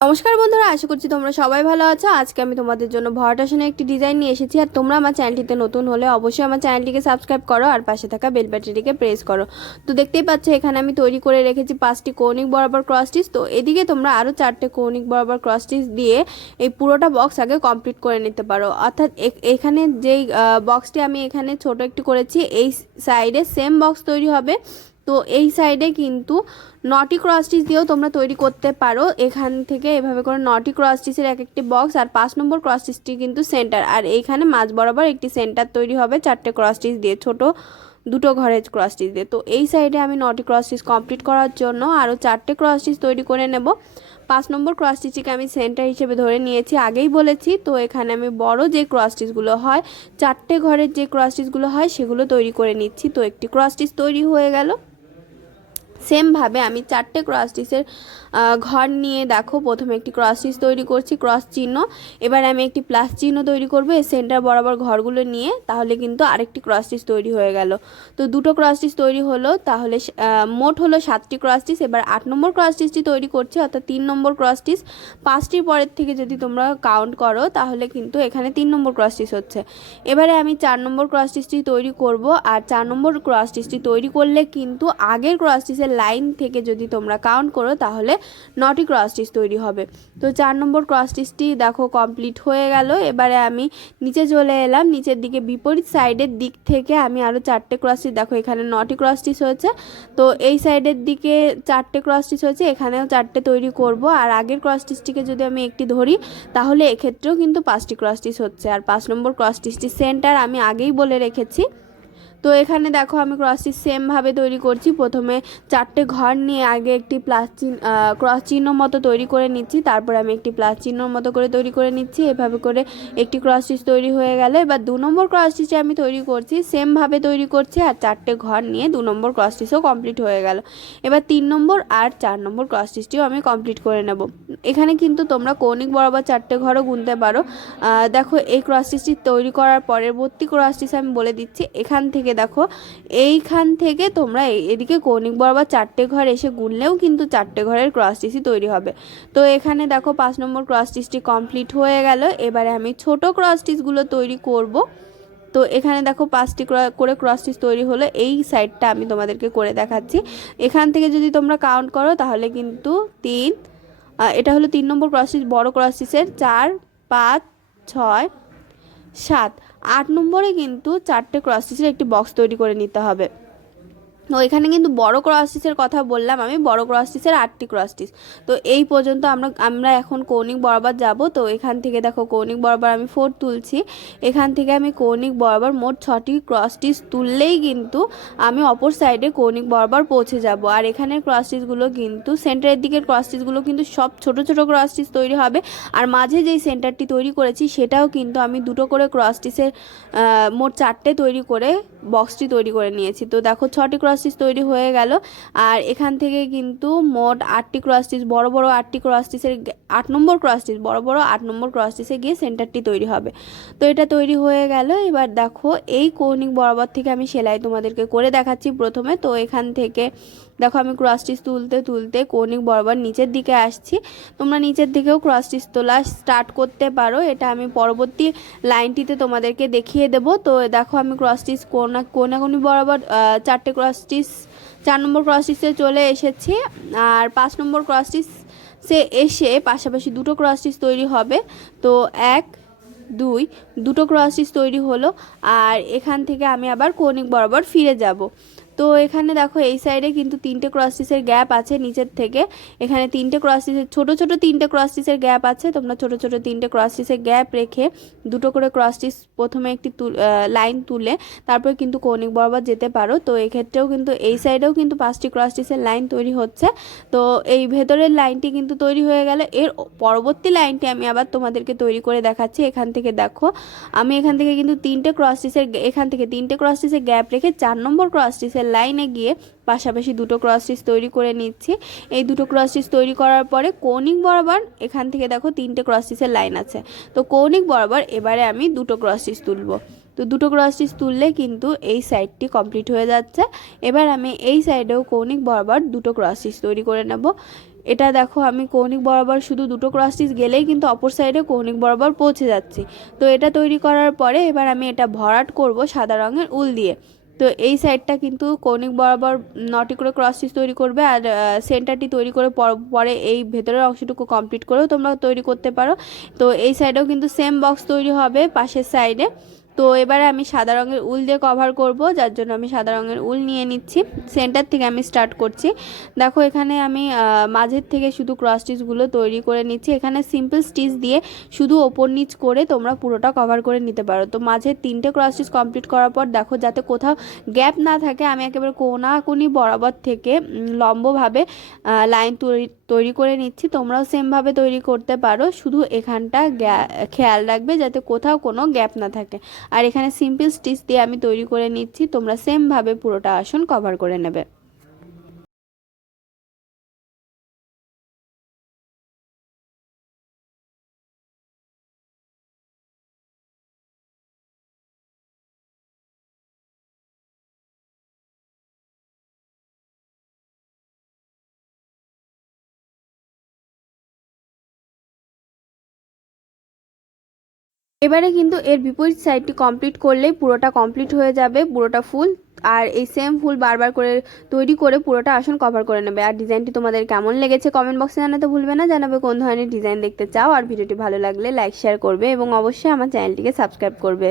নমস্কার বন্ধুরা, আশা করছি তোমরা সবাই ভালো আছো। আজকে আমি তোমাদের জন্য ভরাট আসনের একটি ডিজাইন নিয়ে এসেছি। আর তোমরা আমার চ্যানেলটিতে নতুন হলে অবশ্যই আমার চ্যানেলটিকে সাবস্ক্রাইব করো আর পাশে থাকা বেল বাটনটিকে প্রেস করো। তো দেখতেই পাচ্ছ এখানে আমি তৈরি করে রেখেছি 5টি কৌণিক বরাবর ক্রস স্টিচ। তো এদিকে তোমরা আরও 4টে কৌণিক বরাবর ক্রস স্টিচ দিয়ে এই পুরোটা বক্স আগে কমপ্লিট করে নিতে পারো। অর্থাৎ এখানে যেই বক্সটি আমি এখানে ছোট একটু করেছি, এই সাইডে সেম বক্স তৈরি হবে। তো এই সাইডে কিন্তু 9টি ক্রস স্টিচ দিয়েও তোমরা তৈরি করতে পারো। এখান থেকে এভাবে করে 9টি ক্রস স্টিচের এক একটি বক্স, আর 5 নম্বর ক্রস স্টিচটি কিন্তু সেন্টার, আর এইখানে মাঝ বরাবর একটি সেন্টার তৈরি হবে 4টে ক্রস স্টিচ দিয়ে, ছোট দুটো ঘরের ক্রস স্টিচ দিয়ে। তো এই সাইডে আমি 9টি ক্রস স্টিচ কমপ্লিট করার জন্য আরও 4টে ক্রস স্টিচ তৈরি করে নেব। 5 নম্বর ক্রস স্টিচকে আমি সেন্টার হিসেবে ধরে নিয়েছি, আগেই বলেছি। তো এখানে আমি বড় যে ক্রস স্টিচগুলো হয়, 4টে ঘরের যে ক্রস স্টিচগুলো হয় সেগুলো তৈরি করে নিচ্ছি। তো একটি ক্রস স্টিচ তৈরি হয়ে গেল। সেম ভাবে আমি 4টে ক্রস স্টিচের ঘর নিয়ে দেখো, প্রথমে একটি ক্রস স্টিচ তৈরি করছি, ক্রস চিহ্ন। এবার আমি একটি প্লাস চিহ্ন তৈরি করব এই সেন্টার বরাবর ঘরগুলো নিয়ে, তাহলে কিন্তু আরেকটি ক্রস স্টিচ তৈরি হয়ে গেল। তো দুটো ক্রস স্টিচ তৈরি হলো, তাহলে মোট হলো 7টি ক্রস স্টিচ। এবার 8 নম্বর ক্রস স্টিচটি তৈরি করছি, অর্থাৎ 3 নম্বর ক্রস স্টিচ। 5টির পরের থেকে যদি তোমরা কাউন্ট করো তাহলে কিন্তু এখানে 3 নম্বর ক্রস স্টিচ হচ্ছে। এবারে আমি 4 নম্বর ক্রস স্টিচটি তৈরি করব, আর 4 নম্বর ক্রস স্টিচটি তৈরি করলে কিন্তু আগের ক্রস স্টিচের লাইন থেকে যদি তোমরা কাউন্ট করো তাহলে 9টি ক্রস স্টিচ তৈরি হবে। তো 4 নম্বর ক্রস স্টিচটি দেখো কমপ্লিট হয়ে গেল। এবারে আমি নিচে চলে এলাম, নিচের দিকে বিপরীত সাইডের দিক থেকে আমি আরও 4টে ক্রস স্টিচ, দেখো এখানে 9টি ক্রস স্টিচ হয়েছে। তো এই সাইডের দিকে 4টে ক্রস স্টিচ হয়েছে, এখানেও 4টে তৈরি করব। আর আগের ক্রস স্টিচটিকে যদি আমি একটি ধরি তাহলে এক্ষেত্রেও কিন্তু 5টি ক্রস স্টিচ হচ্ছে। আর 5 নম্বর ক্রস স্টিচটি সেন্টার আমি আগেই বলে রেখেছি। তো এখানে দেখো আমি ক্রস স্টিচ সেমভাবে তৈরি করছি। প্রথমে 4টে ঘর নিয়ে আগে একটি প্লাস চিহ্ন, ক্রস চিহ্ন মতো তৈরি করে নিচ্ছি, তারপরে আমি একটি প্লাস চিহ্নর মতো করে তৈরি করে নিচ্ছি। এভাবে করে একটি ক্রস স্টিচ তৈরি হয়ে গেল। এবার 2 নম্বর ক্রস স্টিচে আমি তৈরি করছি, সেমভাবে তৈরি করছি, আর 4টে ঘর নিয়ে 2 নম্বর ক্রস স্টিচও কমপ্লিট হয়ে গেল। এবার 3 নম্বর আর 4 নম্বর ক্রস স্টিচটিও আমি কমপ্লিট করে নেব। এখানে কিন্তু তোমরা কৌণিক বরাবর 4টে ঘরও গুনতে পারো। দেখো এই ক্রস স্টিচটি তৈরি করার পরবর্তী ক্রস স্টিচ আমি বলে দিচ্ছি। এখান থেকে দেখো, এইখান থেকে তোমরা এদিকে কৌণিক বরাবর 4টে ঘর এসে গুনলেও কিন্তু 4টে ঘরের ক্রস স্টিচই তৈরি হবে। তো এখানে দেখো 5 নম্বর ক্রস স্টিচটি কমপ্লিট হয়ে গেল। এবারে আমি ছোট ক্রস স্টিচগুলো তৈরি করব। তো এখানে দেখো 5টি করে ক্রস স্টিচ তৈরি হলো। এই সাইডটা আমি তোমাদেরকে করে দেখাচ্ছি। এখান থেকে যদি তোমরা কাউন্ট করো তাহলে কিন্তু 3, এটা হলো 3 নম্বর ক্রস স্টিচ, বড় ক্রস স্টিচের 4, 5, 6, 7, 8 নম্বরে কিন্তু 4টে ক্রস স্টিচের একটি বক্স তৈরি করে নিতে হবে। তো এখানে কিন্তু বড় ক্রস স্টিচের কথা বললাম আমি, বড় ক্রস স্টিচের 8টি ক্রস স্টিচ। তো এই পর্যন্ত আমরা এখন কৌণিক বরাবর যাব। তো এখান থেকে দেখো কৌণিক বরাবর আমি 4 তুলছি। এখান থেকে আমি কৌণিক বরাবর মোট 6টি ক্রস স্টিচ তুললেই কিন্তু আমি অপর সাইডে কৌণিক বরাবর পৌঁছে যাব। আর এখানের ক্রস স্টিচগুলো কিন্তু সেন্টারের দিকের ক্রস স্টিচগুলো কিন্তু সব ছোট ছোট ক্রস স্টিচ তৈরি হবে। আর মাঝে যেই সেন্টারটি তৈরি করেছি সেটাও কিন্তু আমি দুটো করে ক্রস স্টিচের মোট 4টে তৈরি করে বক্সটি তৈরি করে নিয়েছি। তো দেখো 6টি ক্রস স্টিচ তৈরি হয়ে গেল। আর এখান থেকে কিন্তু মোট 8টি ক্রস স্টিচ, বড় বড় 8টি ক্রস স্টিচের 8 নম্বর ক্রস স্টিচ, বড় বড় 8 নম্বর ক্রস স্টিচে গিয়ে সেন্টারটি তৈরি হবে। তো এটা তৈরি হয়ে গেল। এবার দেখো এই কৌণিক বরাবর থেকে আমি সেলাই তোমাদেরকে করে দেখাচ্ছি প্রথমে। তো এখান থেকে দেখো আমি ক্রস স্টিচ তুলতে তুলতে কৌণিক বরাবর নিচের দিকে আসছি। তোমরা নিচের দিকেও ক্রস স্টিচ তোলা স্টার্ট করতে পারো, এটা আমি পরবর্তী লাইনটিতে তোমাদেরকে দেখিয়ে দেব। তো দেখো আমি ক্রস স্টিচ কোনাকুনি বরাবর 4টে ক্রস স্টিচ 4 নম্বর ক্রস স্টিচে চলে এসেছি। আর 5 নম্বর ক্রস স্টিচ সে এসে পাশাপাশি দুটো ক্রস স্টিচ তৈরি হবে। তো 1, 2, দুটো ক্রস স্টিচ তৈরি হলো। আর এখান থেকে আমি আবার কৌণিক বরাবর ফিরে যাব। তো এখানে দেখো এই সাইডে কিন্তু 3টে ক্রস স্টিচের গ্যাপ আছে নিচের থেকে। এখানে 3টে ক্রস স্টিচের ছোটো 3টে ক্রস স্টিচের গ্যাপ আছে। তোমরা ছোটো 3টে ক্রস স্টিচের গ্যাপ রেখে দুটো করে ক্রস স্টিচ প্রথমে একটি লাইন তুলে তারপর কিন্তু কৌণিক বরাবর যেতে পারো। তো এক্ষেত্রেও কিন্তু এই সাইডেও কিন্তু 5টি ক্রস স্টিচের লাইন তৈরি হচ্ছে। তো এই ভেতরের লাইনটি কিন্তু তৈরি হয়ে গেল। এর পরবর্তী লাইনটি আমি আবার তোমাদেরকে তৈরি করে দেখাচ্ছি। এখান থেকে দেখো আমি এখান থেকে কিন্তু 3টে ক্রস স্টিচের গ্যাপ রেখে 4 নম্বর ক্রস স্টিচের লাইনে গিয়ে পাশাপাশি দুটো ক্রস স্টিচ তৈরি করে নিচ্ছি। এই দুটো ক্রস স্টিচ তৈরি করার পরে কৌণিক বরাবর এখান থেকে দেখো 3টে ক্রস স্টিচের লাইন আছে। তো কৌণিক বরাবর এবারে আমি দুটো ক্রস স্টিচ তুলব। তো দুটো ক্রস স্টিচ তুললে কিন্তু এই সাইডটি কমপ্লিট হয়ে যাচ্ছে। এবার আমি এই সাইডেও কৌণিক বরাবর দুটো ক্রস স্টিচ তৈরি করে নেব। এটা দেখো আমি কৌণিক বরাবর শুধু দুটো ক্রস স্টিচ গেলেই কিন্তু অপর সাইডে কৌণিক বরাবর পৌঁছে যাচ্ছি। তো এটা তৈরি করার পরে এবার আমি এটা ভরাট করব সাদা রঙের উল দিয়ে। তো এই সাইডটা কিন্তু কৌণিক বরাবর 9টি করে ক্রস স্টিচ তৈরি করবে, আর সেন্টারটি তৈরি করে পরে এই ভেতরের অংশটুকু কমপ্লিট করেও তোমরা তৈরি করতে পারো। তো এই সাইডেও কিন্তু সেম বক্স তৈরি হবে পাশের সাইডে। তো এবারে আমি সাদা রঙের উল দিয়ে কভার করব, যার জন্য আমি সাদা রঙের উল নিয়ে নিচ্ছি। সেন্টার থেকে আমি স্টার্ট করছি। দেখো এখানে আমি মাঝের থেকে শুধু ক্রস স্টিচগুলো তৈরি করে নিচ্ছি। এখানে সিম্পল স্টিচ দিয়ে শুধু ওপর নিচ করে তোমরা পুরোটা কভার করে নিতে পারো। তো মাঝের 3টে ক্রস স্টিচ কমপ্লিট করার পর দেখো যাতে কোথাও গ্যাপ না থাকে, আমি একেবারে কোনাকুনি বরাবর থেকে লম্বভাবে লাইন তৈরি করে নিচ্ছি। তোমরাও সেমভাবে তৈরি করতে পারো, শুধু এখানটা খেয়াল রাখবে যাতে কোথাও কোনো গ্যাপ না থাকে। আর এখানে সিম্পল স্টিচ দিয়ে আমি তৈরি করে নিচ্ছি, তোমরা সেমভাবে পুরোটা আসন কভার করে নেবে। এবারে কিন্তু এর বিপরীত সাইডটি কমপ্লিট করলেই পুরোটা কমপ্লিট হয়ে যাবে, পুরোটা ফুল। আর এই সেম ফুল বারবার করে তৈরি করে পুরোটা আসন কভার করে নেবে। আর ডিজাইনটি তোমাদের কেমন লেগেছে কমেন্ট বক্সে জানাতে ভুলবে না, জানাবে কোন ধরনের ডিজাইন দেখতে চাও। আর ভিডিওটি ভালো লাগলে লাইক শেয়ার করবে এবং অবশ্যই আমার চ্যানেলটিকে সাবস্ক্রাইব করবে।